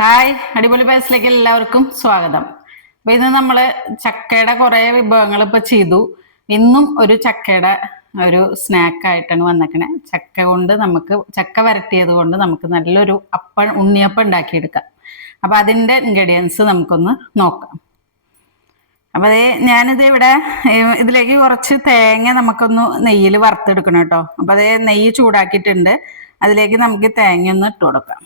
Hi അടിപൊളി പായസത്തിലേക്ക് എല്ലാവർക്കും സ്വാഗതം. അപ്പൊ ഇന്ന് നമ്മൾ ചക്കയുടെ കുറെ വിഭവങ്ങൾ ഇപ്പൊ ചെയ്തു. ഇന്നും ഒരു ചക്കയുടെ ഒരു സ്നാക്ക് ആയിട്ടാണ് വന്നേക്കണേ. ചക്ക കൊണ്ട് നമുക്ക് ചക്ക വരട്ടിയത് കൊണ്ട് നമുക്ക് നല്ലൊരു അപ്പ ഉണ്ണിയപ്പം ഉണ്ടാക്കിയെടുക്കാം. അപ്പൊ അതിന്റെ ഇൻഗ്രീഡിയൻസ് നമുക്കൊന്ന് നോക്കാം. അപ്പൊ അതേ ഞാനിത് ഇവിടെ ഇതിലേക്ക് കുറച്ച് തേങ്ങ നമുക്കൊന്ന് നെയ്യിൽ വറുത്തെടുക്കണം കേട്ടോ. അപ്പൊ അതേ നെയ്യ് ചൂടാക്കിയിട്ടുണ്ട്. അതിലേക്ക് നമുക്ക് തേങ്ങ ഒന്ന് ഇട്ട് കൊടുക്കാം.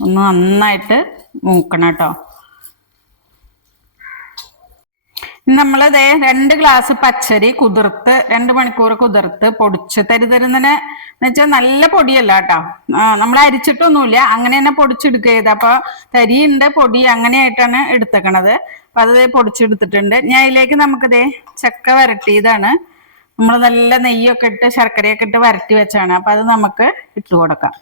ഒന്ന് നന്നായിട്ട് മൂക്കണം കേട്ടോ. നമ്മളിതേ രണ്ട് ഗ്ലാസ് പച്ചരി കുതിർത്ത് രണ്ട് മണിക്കൂർ കുതിർത്ത് പൊടിച്ച് തരുതരുന്നതിന് എന്ന് വെച്ചാൽ നല്ല പൊടിയല്ല കേട്ടോ. നമ്മൾ അരിച്ചിട്ടൊന്നുമില്ല. അങ്ങനെ തന്നെ പൊടിച്ചെടുക്കുക ചെയ്ത്. അപ്പൊ തരിയുണ്ട് പൊടി അങ്ങനെയായിട്ടാണ് എടുത്തേക്കണത്. അപ്പൊ അത് പൊടിച്ചെടുത്തിട്ടുണ്ട്. ഞാൻ അതിലേക്ക് നമുക്കിതേ ചക്ക വരട്ടിയതാണ്. നമ്മൾ നല്ല നെയ്യൊക്കെ ഇട്ട് ശർക്കരയൊക്കെ ഇട്ട് വരട്ടി വെച്ചാണ്. അപ്പൊ അത് നമുക്ക് ഇട്ട് കൊടുക്കാം.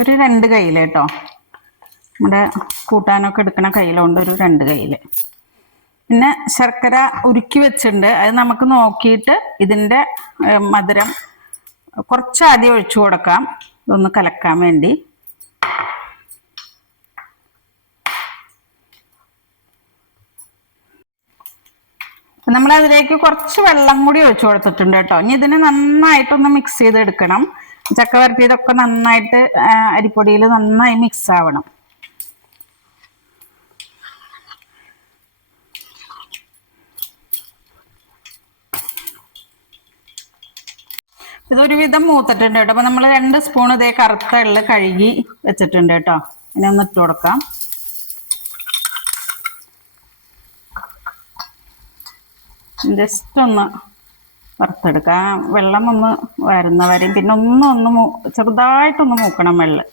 ഒരു രണ്ട് കയ്യിൽ കേട്ടോ. നമ്മുടെ കൂട്ടാനൊക്കെ എടുക്കുന്ന കയ്യിലുണ്ട് ഒരു രണ്ട് കയ്യിൽ പിന്നെ ശർക്കര ഉരുക്കി വെച്ചിട്ടുണ്ട്. അത് നമുക്ക് നോക്കിയിട്ട് ഇതിന്റെ മധുരം കുറച്ച് ആദ്യം ഒഴിച്ചു കൊടുക്കാം. ഇതൊന്ന് കലക്കാൻ വേണ്ടി. നമ്മൾ അതിലേക്ക് കുറച്ച് വെള്ളം കൂടി ഒഴിച്ചു കൊടുത്തിട്ടുണ്ട് കേട്ടോ. ഇനി ഇതിനെ നന്നായിട്ടൊന്ന് മിക്സ് ചെയ്തെടുക്കണം. ചക്ക വരട്ടിയതൊക്കെ നന്നായിട്ട് അരിപ്പൊടിയിൽ നന്നായി മിക്സ് ആവണം. ഇതൊരു വിധം മൂത്തിട്ടുണ്ട് കേട്ടോ. അപ്പൊ നമ്മൾ രണ്ട് സ്പൂൺ ഇതേ കറുത്ത എള്ള് കഴുകി വെച്ചിട്ടുണ്ട് കേട്ടോ. ഇനി ഒന്ന് ഇട്ട് കൊടുക്കാം. ജസ്റ്റ് ഒന്ന് വറുത്തെടുക്കാം വെള്ളം ഒന്ന് വരുന്ന വരെയും പിന്നെ ഒന്ന് ഒന്ന് ചെറുതായിട്ടൊന്ന് മൂക്കണം വെള്ളം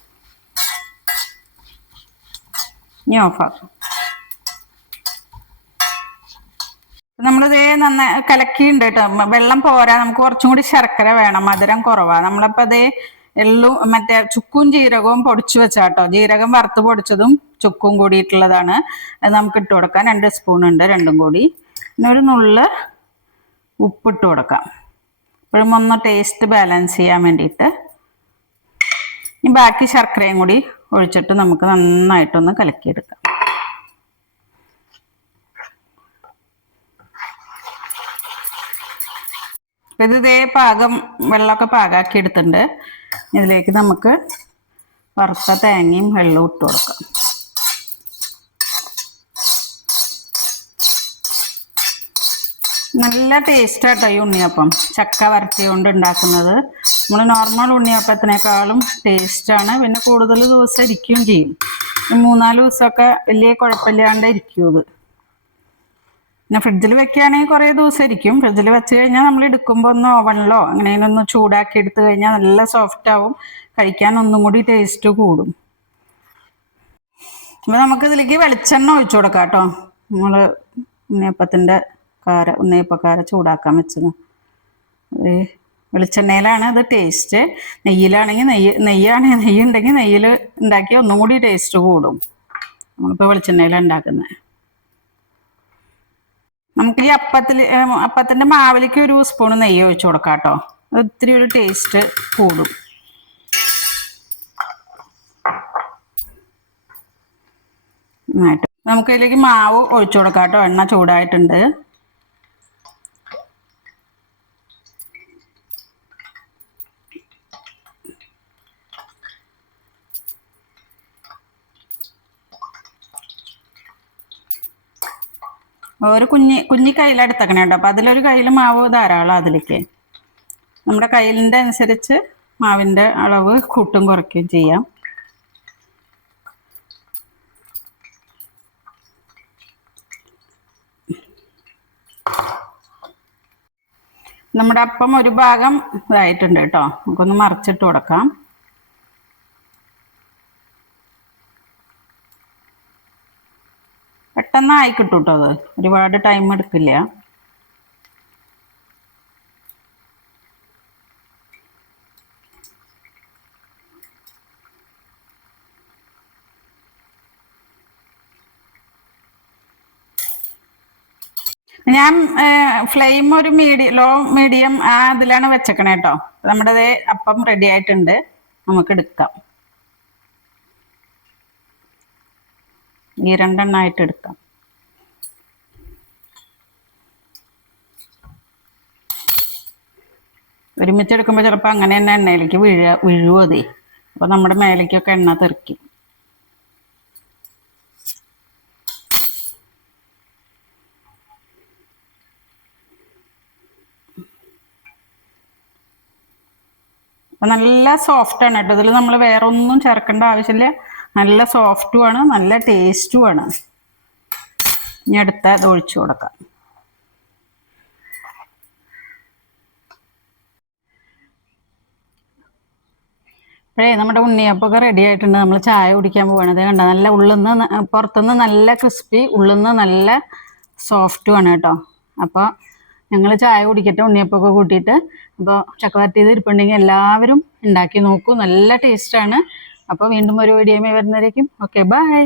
ഇനി ഓഫാക്കും നമ്മളിതേ നന്നായി കലക്കിയുണ്ട് കേട്ടോ. വെള്ളം പോരാ. നമുക്ക് കുറച്ചും കൂടി ശർക്കര വേണം. മധുരം കുറവാ. നമ്മളിപ്പോ അതേ എള്ളും മറ്റേ ചുക്കും ജീരകവും പൊടിച്ചു വെച്ചാട്ടോ ജീരകം വറുത്ത് പൊടിച്ചതും ചുക്കും കൂടിയിട്ടുള്ളതാണ്. അത് നമുക്ക് ഇട്ട് കൊടുക്കാം. രണ്ട് സ്പൂൺ ഉണ്ട് രണ്ടും കൂടി. പിന്നെ ഒരു നുള്ള് ഉപ്പിട്ട് കൊടുക്കാം. അപ്പോഴും ഒന്ന് ടേസ്റ്റ് ബാലൻസ് ചെയ്യാൻ വേണ്ടിയിട്ട്. ഇനി ബാക്കി ശർക്കരയും കൂടി ഒഴിച്ചിട്ട് നമുക്ക് നന്നായിട്ടൊന്ന് കലക്കിയെടുക്കാം. ഇത് ഇതേ പാകം വെള്ളമൊക്കെ പാകാക്കി എടുത്തിട്ടുണ്ട് ഇതിലേക്ക് നമുക്ക് വറുത്ത തേങ്ങയും വെള്ളവും ഇട്ട് കൊടുക്കാം. നല്ല ടേസ്റ്റ് ആട്ടോ ഈ ഉണ്ണിയപ്പം. ചക്ക വരട്ടി കൊണ്ട് ഉണ്ടാക്കുന്നത് നമ്മൾ നോർമൽ ഉണ്ണിയപ്പത്തിനേക്കാളും ടേസ്റ്റാണ് പിന്നെ കൂടുതൽ ദിവസം ഇരിക്കുകയും ചെയ്യും. മൂന്നാൽ ദിവസമൊക്കെ വലിയ കുഴപ്പമില്ലാണ്ട് ഇരിക്കും അത്. പിന്നെ ഫ്രിഡ്ജിൽ വെക്കുകയാണെങ്കിൽ കുറേ ദിവസം ഇരിക്കും. ഫ്രിഡ്ജിൽ വെച്ച് കഴിഞ്ഞാൽ നമ്മൾ എടുക്കുമ്പോൾ ഒന്ന് ഓവനിലോ അങ്ങനെയൊന്ന് ചൂടാക്കി എടുത്തു കഴിഞ്ഞാൽ നല്ല സോഫ്റ്റ് ആവും. കഴിക്കാൻ ഒന്നും കൂടി ടേസ്റ്റ് കൂടും. അപ്പോൾ നമുക്ക് ഇതിലേക്ക് വെളിച്ചെണ്ണ ഒഴിച്ചു കൊടുക്കാം കേട്ടോ നമ്മൾ ഉണ്ണിയപ്പത്തിന്റെ കാര ഉണ്ണിയപ്പക്കാര ചൂടാക്കാൻ വെച്ചത്. വെളിച്ചെണ്ണയിലാണ് അത് ടേസ്റ്റ് നെയ്യിലാണെങ്കിൽ നെയ്യ് നെയ്യാണെങ്കിൽ നെയ്യ് ഉണ്ടെങ്കിൽ നെയ്യിൽ ഉണ്ടാക്കി ഒന്നും കൂടി ടേസ്റ്റ് കൂടും. നമ്മളിപ്പോൾ വെളിച്ചെണ്ണയിലാണ് ഉണ്ടാക്കുന്നത് നമുക്ക് ഈ അപ്പത്തിൽ അപ്പത്തിന്റെ മാവിലേക്ക് ഒരു സ്പൂൺ നെയ്യ് ഒഴിച്ചു കൊടുക്കാം കേട്ടോ. ഒത്തിരി ഒരു ടേസ്റ്റ് കൂടും. നന്നായിട്ട്. നമുക്ക് ഇതിലേക്ക് മാവ് ഒഴിച്ചു കൊടുക്കാം കേട്ടോ. എണ്ണ ചൂടായിട്ടുണ്ട്. ഒരു കുഞ്ഞി കുഞ്ഞി കയ്യിലെടുത്തേക്കണേ കേട്ടോ അപ്പം അതിലൊരു കയ്യിൽ മാവ് ധാരാളം അതിലേക്ക്. നമ്മുടെ കയ്യിലിന്റെ അനുസരിച്ച് മാവിന്റെ അളവ് കൂട്ടും കുറയ്ക്കുകയും ചെയ്യാം. നമ്മുടെ അപ്പം ഒരു ഭാഗം ഇതായിട്ടുണ്ട് കേട്ടോ. നമുക്കൊന്ന് മറിച്ചിട്ട് കൊടുക്കാം. പെട്ടെന്ന് ആയി കിട്ടും കേട്ടോ അത്. ഒരുപാട് ടൈം എടുക്കില്ല. ഞാൻ ഫ്ലെയിം ഒരു മീഡിയം ലോ മീഡിയം ആ ഇതിലാണ് വെച്ചേക്കണേ കേട്ടോ നമ്മുടെ അപ്പം റെഡി ആയിട്ടുണ്ട്. നമുക്ക് എടുക്കാം ഈ രണ്ടെണ്ണമായിട്ട് എടുക്കാം. ഒരുമിച്ച് എടുക്കുമ്പോൾ ചിലപ്പോൾ അങ്ങനെ തന്നെ എണ്ണയിലേക്ക് വീഴ വീഴുവോ അതേ. അപ്പോൾ നമ്മുടെ മേലേക്കൊക്കെ എണ്ണ തെറിക്കും. അപ്പം നല്ല സോഫ്റ്റ് ആണ് കേട്ടോ. ഇതിൽ നമ്മൾ വേറെ ഒന്നും ചേർക്കേണ്ട ആവശ്യമില്ല. നല്ല സോഫ്റ്റും ആണ് നല്ല ടേസ്റ്റും ആണ് ഇനി അടുത്ത ഇത് ഒഴിച്ചു കൊടുക്കാം. അപ്പോഴേ നമ്മുടെ ഉണ്ണിയപ്പൊക്കെ റെഡി ആയിട്ടുണ്ട്. നമ്മൾ ചായ കുടിക്കാൻ പോവാണ്. ഇത് കണ്ട? നല്ല ഉള്ളുന്ന് പുറത്തുനിന്ന് നല്ല ക്രിസ്പി ഉള്ളുന്ന് നല്ല സോഫ്റ്റും ആണ് കേട്ടോ. അപ്പോൾ ഞങ്ങൾ ചായ കുടിക്കട്ടെ ഉണ്ണിയപ്പൊക്കെ കൂട്ടിയിട്ട്. അപ്പോൾ ചക്കവരട്ടി ഇരിപ്പുണ്ടെങ്കിൽ എല്ലാവരും ഉണ്ടാക്കി നോക്കൂ. നല്ല ടേസ്റ്റാണ് അപ്പോൾ വീണ്ടും ഒരു വീഡിയോ വരുന്നതായിരിക്കും ഓക്കെ ബൈ